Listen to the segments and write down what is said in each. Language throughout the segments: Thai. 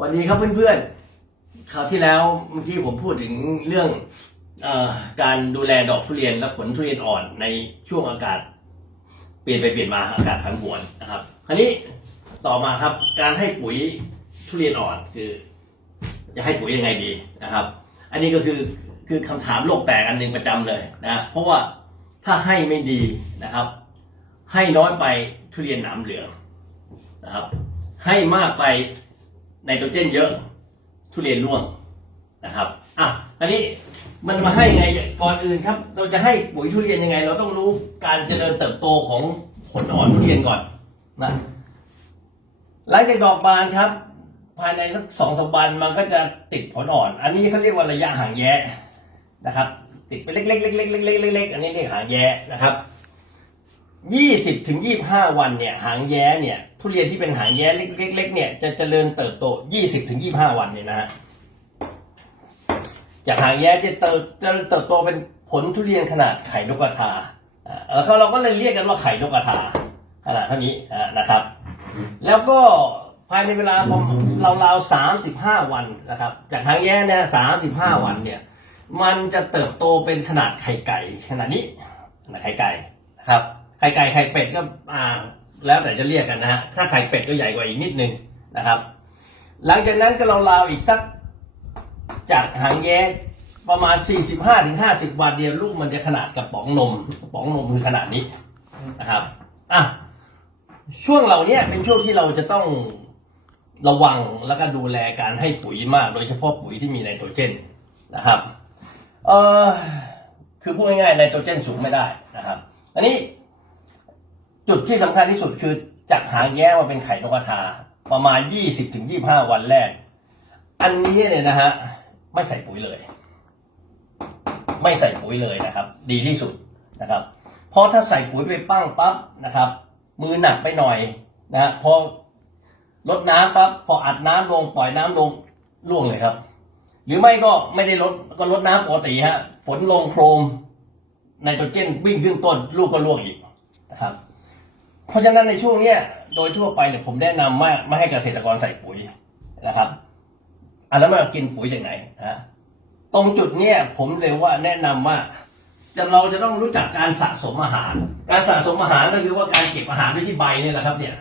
วันนี้ครับเพื่อนๆคราวที่แล้วเมื่อกี้ผมพูดถึงเรื่องอการดูแลดอกทุเรียนและผลทุเรียนอ่อนในช่วงอากาศ เปลี่ยนไปเปลี่ยนมาอากาศผันผวนนะครับ คราวนี้ต่อมาครับการให้ปุ๋ยทุเรียนอ่อนคือ จะให้ปุ๋ยยังไงดีนะครับ อันนี้ก็คือคือคำถามโลกแตกอันหนึ่งประจำเลยนะเพราะว่าถ้าให้ไม่ดีนะครับ ให้น้อยไปทุเรียนหนามเหลืองนะครับ ให้มากไป ไนโตรเจนเยอะ ทุเรียนร่วงนะครับอะอันนี้มันมาให้ไงก่อนอื่นครับ เราจะให้ปุ๋ยทุเรียนยังไง เราต้องรู้การเจริญเติบโตของผลอ่อนทุเรียนก่อนนะหลังจากดอกบานครับ ภายในสักสองสามวันมันก็จะติดผลอ่อน อันนี้เขาเรียกว่าระยะห่างแย้นะครับ ติดไปเล็กๆเล็กๆเล็กๆเล็กๆเล็กๆอันนี้เรียกห่างแย้นะครับ ยี่สิบถึงยี่บห้าวันเนี่ยหางแย้เนี่ย ทุเรียนที่เป็นหางแย้เล็กๆเนี่ยจะเจริญเติบโตยี่สิบถึงยี่ห้าวันเนี่ยนะฮะจากหางแย้จะเติบจะเติบโตเป็นผลทุเรียนขนาดไข่นกกระทาอ่าแล้วเราก็เลยเรียกกันว่าไข่นกกระทาขนาดเท่านี้นะครับ แล้วก็ภายในเวลาปราราวสามสิบห้าวันนะครับ จากทางแย่เนี่ยสามสิบห้าวันเนี่ย มันจะเติบโตเป็นขนาดไข่ไก่ขนาดนี้ขนาดไข่ไก่นะครับ ไข่ไก่ไข่เป็ดก็อ่าแล้วแต่จะเรียกกันนะฮะ ถ้าไข่เป็ดก็ใหญ่กว่าอีกนิดนึงนะครับ หลังจากนั้นก็ราวๆอีกสักจากหางแย้ประมาณ 45-50ถึง50 วันเดียวลูกมันจะขนาดกระป๋องนมกระป๋องนมคือขนาดนี้นะครับอะช่วงเหล่านี้เป็นช่วงที่เราจะต้องระวังแล้วก็ดูแลการให้ปุ๋ยมาก โดยเฉพาะปุ๋ยที่มีไนโตรเจนนะครับเออคือพูดง่ายๆไนโตรเจนสูงไม่ได้นะครับ อันนี้ จุดที่สำคัญที่สุดคือจากหางแย้มาเป็นไข่นกกระทา ประมาณ20ถึง25วันแรก อันนี้เนี่ยนะฮะไม่ใส่ปุ๋ยเลย ไม่ใส่ปุ๋ยเลยนะครับ ดีที่สุดนะครับ เพราะถ้าใส่ปุ๋ยไปปั้งปั๊บนะครับ มือหนักไปหน่อยนะฮะพอลดน้ำปั๊บพออัดน้ำลงปล่อยน้ำลงร่วงเลยครับ หรือไม่ก็ไม่ได้ลดก็ลดน้ำปกติฮะฝนลงโครมไนโตรเจนวิ่งขึ้นต้นลูกก็ร่วงอีกนะครับ เพราะฉะนั้นในช่วงเนี้ยโดยทั่วไปเนี่ยผมแนะนำว่าไม่ให้เกษตรกรใส่ปุ๋ยนะครับอะแล้วมันเอากินปุ๋ยจากไหนนะตรงจุดเนี้ยผมเลยว่าแนะนำว่าจะเราจะต้องรู้จักการสะสมอาหาร การสะสมอาหารก็คือว่าการเก็บอาหารไว้ที่ใบเนี่ยแหละครับ เนี่ย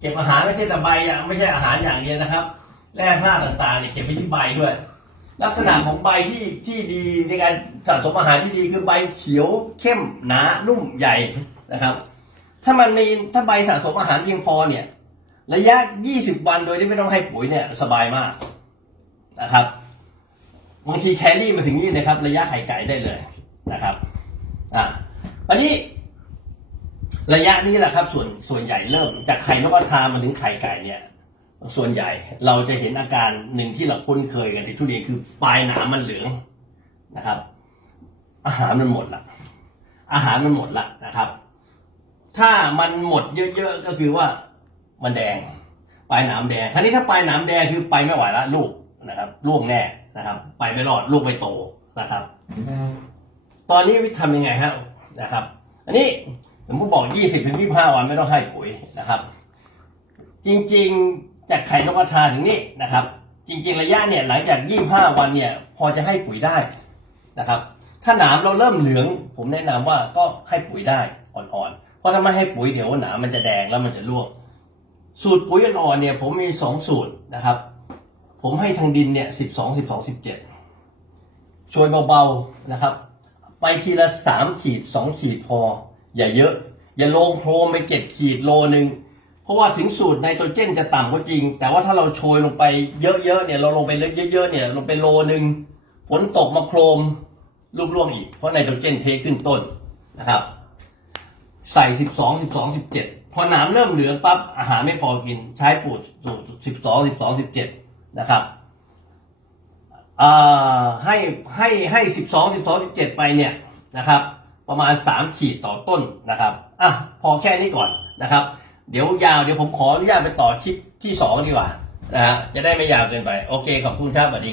เก็บอาหารไม่ใช่แต่ใบอะไม่ใช่อาหารอย่างเดียวนะครับ แร่ธาตุต่างๆเนี่ยเก็บไว้ที่ใบด้วย ลักษณะของใบที่ที่ดีในการสะสมอาหารที่ดีคือใบเขียวเข้มหนานุ่มใหญ่นะครับ ถ้ามันมีถ้าใบสะสมอาหารเพียงพอเนี่ย ระยะ 20 วันโดยที่ไม่ต้องให้ปุ๋ยเนี่ยสบายมากนะครับบางทีแครี่มาถึงนี่นะครับ ระยะไข่ไก่ได้เลยนะครับอะอันนี้ ระยะนี้แหละครับ ส่วนส่วนใหญ่เริ่ม จากไข่นกกระทามาถึงไข่ไก่เนี่ย ส่วนใหญ่เราจะเห็นอาการหนึ่งที่เราคุ้นเคยกันในทุเรียนคือปลายหนามมันเหลืองนะครับ อาหารมันหมดละอาหารมันหมดละนะครับ ถ้ามันหมดเยอะๆก็คือว่ามันแดง ปลายหนามแดง คราวนี้ถ้าปลายหนามแดงคือไปไม่ไหวละลูกนะครับล่วงแน่นะครับ ไปไม่รอดลูกไม่โตนะครับ ตอนนี้วิธีทำยังไงฮะนะครับ อันนี้ผมก็บอก 20ถึง25 วันไม่ต้องให้ปุ๋ยนะครับ จริงๆจากไข่นกกระทาถึงนี่นะครับ จริงๆระยะเนี่ยหลังจาก 25 วันเนี่ย พอจะให้ปุ๋ยได้นะครับ ถ้าหนามเราเริ่มเหลือง ผมแนะนำว่าก็ให้ปุ๋ยได้ ราะถ้าไม่ให้ปุ๋ยเดี๋ยวหนามันจะแดงแล้วมันจะร่วงสูตรปุ๋ยอ่อนเนี่ย ผมมีสองสูตรนะครับ ผมให้ทางดินเนี่ยสิบสองสิบสองสิบเจ็ดช่วยเบาๆนะครับ ไปทีละสามขีดสองขีดพอ อย่าเยอะ อย่าลงโพรมไปเจ็ดขีดโลนึงเพราะว่าถึงสูตรไนโตรเจนจะต่ำก็จริง แต่ว่าถ้าเราโชยลงไปเยอะๆเนี่ยเราลงไปเยอะๆเนี่ยลงไปโลนึงฝนตกมาโครมลูกร่วงอีก เพราะไนโตรเจนเทขึ้นต้นนะครับ ใส่สิบสองสิบสองสิบเจ็ดพอหนามเริ่มเหลืองปั๊บอาหารไม่พอกินใช้ปูดสูตรสิบสองสิบสองสิบเจ็ดนะครับให้ให้ให้สิบสองสิบสองสิบเจ็ดไปเนี่ยนะครับ ประมาณสามขีดต่อต้นนะครับอะพอแค่นี้ก่อนนะครับ เดี๋ยวยาวเดี๋ยวผมขออนุญาตไปต่อชิปที่สองดีกว่านะฮะจะได้ไม่ยาวเกินไป โอเค ขอบคุณครับสวัสดี